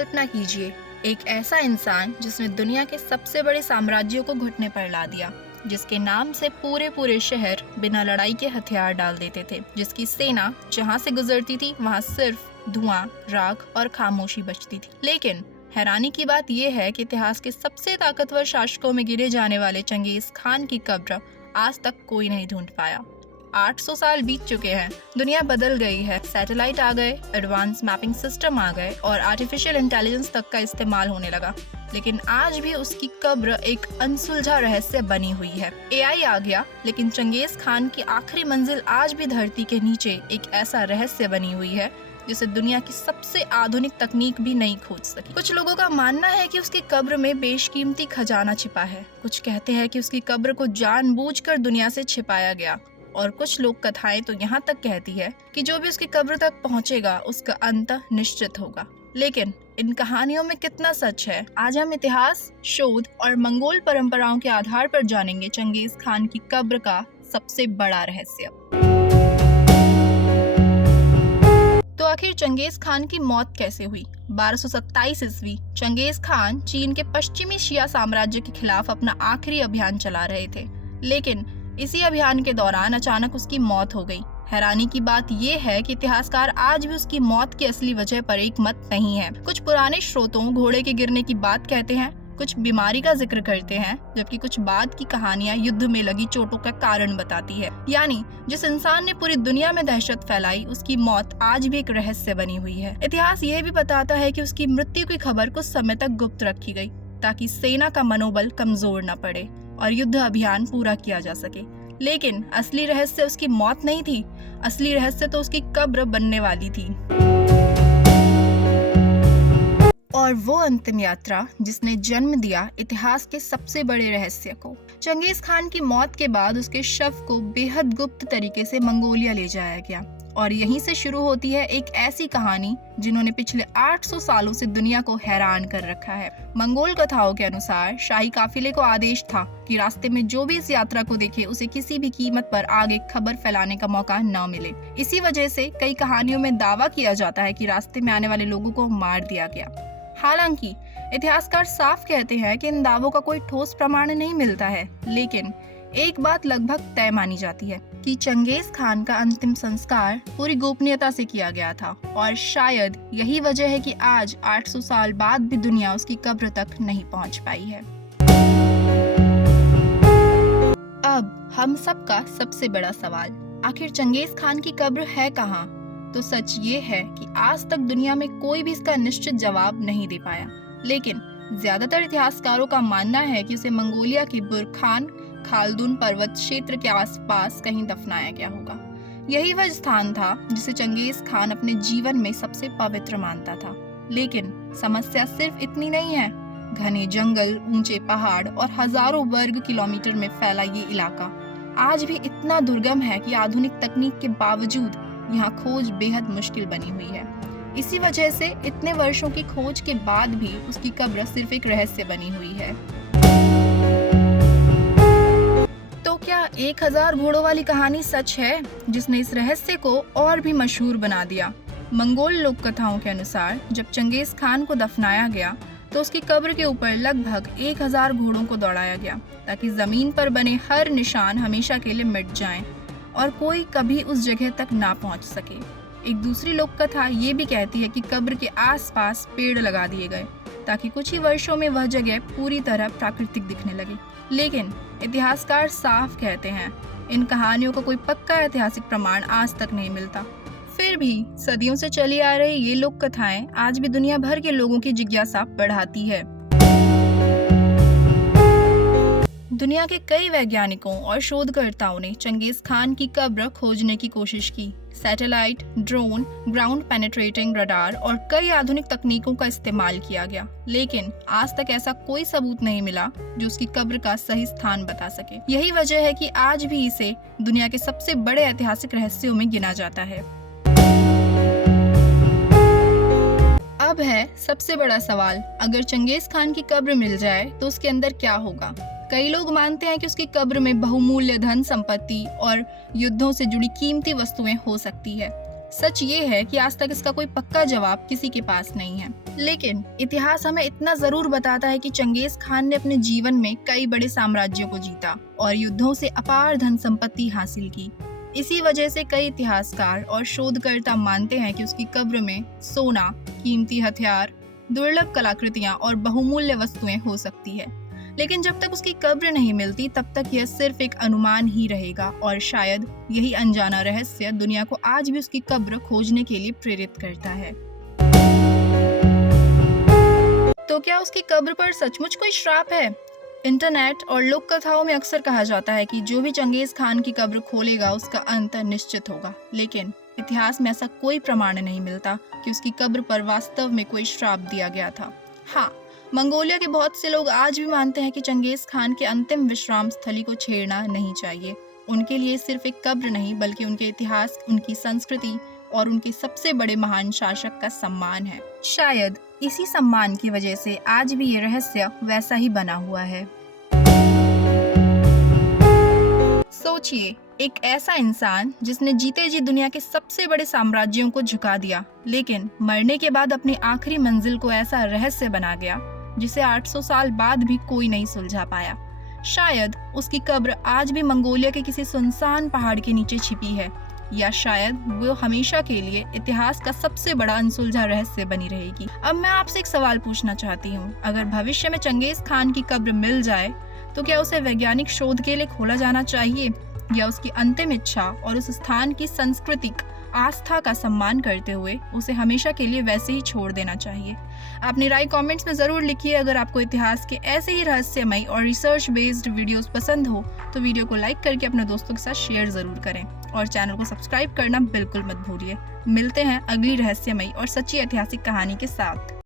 कल्पना कीजिए, एक ऐसा इंसान जिसने दुनिया के सबसे बड़े साम्राज्यों को घुटने पर ला दिया, जिसके नाम से पूरे पूरे शहर बिना लड़ाई के हथियार डाल देते थे, जिसकी सेना जहां से गुजरती थी वहां सिर्फ धुआं, राख और खामोशी बचती थी। लेकिन हैरानी की बात यह है कि इतिहास के सबसे ताकतवर शासकों में गिने जाने वाले चंगेज खान की कब्र आज तक कोई नहीं ढूंढ पाया। 800 साल बीत चुके हैं, दुनिया बदल गई है, सैटेलाइट आ गए, एडवांस मैपिंग सिस्टम आ गए और आर्टिफिशियल इंटेलिजेंस तक का इस्तेमाल होने लगा, लेकिन आज भी उसकी कब्र एक अनसुलझा रहस्य बनी हुई है। एआई आ गया, लेकिन चंगेज खान की आखिरी मंजिल आज भी धरती के नीचे एक ऐसा रहस्य बनी हुई है जिसे दुनिया की सबसे आधुनिक तकनीक भी नहीं खोज सकी। कुछ लोगों का मानना है कि उसकी कब्र में बेशकीमती खजाना छिपा है, कुछ कहते हैं कि उसकी कब्र को जानबूझकर दुनिया से छिपाया गया, और कुछ लोक कथाएं तो यहाँ तक कहती है कि जो भी उसकी कब्र तक पहुँचेगा उसका अंत निश्चित होगा। लेकिन इन कहानियों में कितना सच है, आज हम इतिहास, शोध और मंगोल परंपराओं के आधार पर जानेंगे चंगेज खान की कब्र का सबसे बड़ा रहस्य। तो आखिर चंगेज खान की मौत कैसे हुई? 1227 ईस्वी चंगेज खान चीन के पश्चिमी शिया साम्राज्य के खिलाफ अपना आखिरी अभियान चला रहे थे, लेकिन इसी अभियान के दौरान अचानक उसकी मौत हो गई। हैरानी की बात यह है कि इतिहासकार आज भी उसकी मौत की असली वजह पर एक मत नहीं है। कुछ पुराने स्रोतों घोड़े के गिरने की बात कहते हैं, कुछ बीमारी का जिक्र करते हैं, जबकि कुछ बाद की कहानियां युद्ध में लगी चोटों का कारण बताती है। यानी जिस इंसान ने पूरी दुनिया में दहशत फैलाई, उसकी मौत आज भी एक रहस्य बनी हुई है। इतिहास यह भी बताता है कि उसकी मृत्यु की खबर कुछ समय तक गुप्त रखी गई, ताकि सेना का मनोबल कमजोर न पड़े और युद्ध अभियान पूरा किया जा सके। लेकिन असली रहस्य उसकी मौत नहीं थी, असली रहस्य तो उसकी कब्र बनने वाली थी, और वो अंतिम यात्रा जिसने जन्म दिया इतिहास के सबसे बड़े रहस्य को। चंगेज खान की मौत के बाद उसके शव को बेहद गुप्त तरीके से मंगोलिया ले जाया गया, और यहीं से शुरू होती है एक ऐसी कहानी जिन्होंने पिछले 800 सालों से दुनिया को हैरान कर रखा है। मंगोल कथाओं के अनुसार शाही काफिले को आदेश था कि रास्ते में जो भी इस यात्रा को देखे उसे किसी भी कीमत पर आगे खबर फैलाने का मौका न मिले। इसी वजह से कई कहानियों में दावा किया जाता है कि रास्ते में आने वाले लोगों को मार दिया गया। हालांकि इतिहासकार साफ कहते हैं कि इन दावों का कोई ठोस प्रमाण नहीं मिलता है, लेकिन एक बात लगभग तय मानी जाती है कि चंगेज खान का अंतिम संस्कार पूरी गोपनीयता से किया गया था, और शायद यही वजह है कि आज 800 साल बाद भी दुनिया उसकी कब्र तक नहीं पहुंच पाई है। अब हम सबका सबसे बड़ा सवाल, आखिर चंगेज खान की कब्र है कहाँ? तो सच ये है कि आज तक दुनिया में कोई भी इसका निश्चित जवाब नहीं दे पाया, लेकिन ज्यादातर इतिहासकारों का मानना है कि उसे मंगोलिया के बुरखान खालदून पर्वत क्षेत्र के आसपास कहीं दफनाया गया होगा। यही वह स्थान था जिसे चंगेज खान अपने जीवन में सबसे पवित्र मानता था। लेकिन समस्या सिर्फ इतनी नहीं है। घने जंगल, ऊंचे पहाड़ और हजारों वर्ग किलोमीटर में फैला ये इलाका आज भी इतना दुर्गम है कि आधुनिक तकनीक के बावजूद यहाँ खोज बेहद मुश्किल बनी हुई है। इसी वजह से इतने वर्षों की खोज के बाद भी उसकी कब्र सिर्फ एक रहस्य बनी हुई है। तो क्या 1000 घोड़ों वाली कहानी सच है, जिसने इस रहस्य को और भी मशहूर बना दिया? मंगोल लोक कथाओं के अनुसार जब चंगेज खान को दफनाया गया तो उसकी कब्र के ऊपर लगभग 1000 घोड़ों को दौड़ाया गया, ताकि जमीन पर बने हर निशान हमेशा के लिए मिट जाएं और कोई कभी उस जगह तक ना पहुंच सके। एक दूसरी लोक कथा ये भी कहती है कि कब्र के आसपास पेड़ लगा दिए गए, ताकि कुछ ही वर्षों में वह जगह पूरी तरह प्राकृतिक दिखने लगे। लेकिन इतिहासकार साफ कहते हैं, इन कहानियों का कोई पक्का ऐतिहासिक प्रमाण आज तक नहीं मिलता। फिर भी सदियों से चली आ रही ये लोक कथाएं आज भी दुनिया भर के लोगों की जिज्ञासा बढ़ाती है। दुनिया के कई वैज्ञानिकों और शोधकर्ताओं ने चंगेज खान की कब्र खोजने की कोशिश की। Satellite, drone, ground penetrating radar और कई आधुनिक तकनीकों का इस्तेमाल किया गया, लेकिन आज तक ऐसा कोई सबूत नहीं मिला जो उसकी कब्र का सही स्थान बता सके। यही वजह है कि आज भी इसे दुनिया के सबसे बड़े ऐतिहासिक रहस्यों में गिना जाता है। अब है सबसे बड़ा सवाल, अगर चंगेज खान की कब्र मिल जाए तो उसके अंदर क्या होगा? कई लोग मानते हैं कि उसकी कब्र में बहुमूल्य धन संपत्ति और युद्धों से जुड़ी कीमती वस्तुएं हो सकती है। सच ये है कि आज तक इसका कोई पक्का जवाब किसी के पास नहीं है, लेकिन इतिहास हमें इतना जरूर बताता है कि चंगेज खान ने अपने जीवन में कई बड़े साम्राज्यों को जीता और युद्धों से अपार धन संपत्ति हासिल की। इसी वजह से कई इतिहासकार और शोधकर्ता मानते हैं कि उसकी कब्र में सोना, कीमती हथियार, दुर्लभ कलाकृतियां और बहुमूल्य वस्तुएं हो सकती है। लेकिन जब तक उसकी कब्र नहीं मिलती तब तक यह सिर्फ एक अनुमान ही रहेगा और शायद यही अनजाना रहस्य दुनिया को आज भी उसकी कब्र खोजने के लिए प्रेरित करता है। तो क्या उसकी कब्र पर सचमुच कोई श्राप है? इंटरनेट और लोक कथाओं में अक्सर कहा जाता है कि जो भी चंगेज खान की कब्र खोलेगा उसका अंत निश्चित होगा, लेकिन इतिहास में ऐसा कोई प्रमाण नहीं मिलता कि उसकी कब्र पर वास्तव में कोई श्राप दिया गया था। हाँ, मंगोलिया के बहुत से लोग आज भी मानते हैं कि चंगेज खान के अंतिम विश्राम स्थली को छेड़ना नहीं चाहिए। उनके लिए सिर्फ एक कब्र नहीं बल्कि उनके इतिहास, उनकी संस्कृति और उनके सबसे बड़े महान शासक का सम्मान है। शायद इसी सम्मान की वजह से आज भी ये रहस्य वैसा ही बना हुआ है। सोचिए, एक ऐसा इंसान जिसने जीते जी दुनिया के सबसे बड़े साम्राज्यों को झुका दिया, लेकिन मरने के बाद अपनी आखिरी मंजिल को ऐसा रहस्य बना गया जिसे 800 साल बाद भी कोई नहीं सुलझा पाया। शायद उसकी कब्र आज भी मंगोलिया के किसी सुनसान पहाड़ के नीचे छिपी है, या शायद वो हमेशा के लिए इतिहास का सबसे बड़ा अनसुलझा रहस्य बनी रहेगी। अब मैं आपसे एक सवाल पूछना चाहती हूँ, अगर भविष्य में चंगेज खान की कब्र मिल जाए तो क्या उसे वैज्ञानिक शोध के लिए खोला जाना चाहिए, या उसकी अंतिम इच्छा और उस स्थान की सांस्कृतिक आस्था का सम्मान करते हुए उसे हमेशा के लिए वैसे ही छोड़ देना चाहिए? अपनी राय कमेंट्स में जरूर लिखिए। अगर आपको इतिहास के ऐसे ही रहस्यमयी और रिसर्च बेस्ड वीडियोस पसंद हो तो वीडियो को लाइक करके अपने दोस्तों के साथ शेयर जरूर करें और चैनल को सब्सक्राइब करना बिल्कुल मत भूलिए। मिलते हैं अगली रहस्यमयी और सच्ची ऐतिहासिक कहानी के साथ।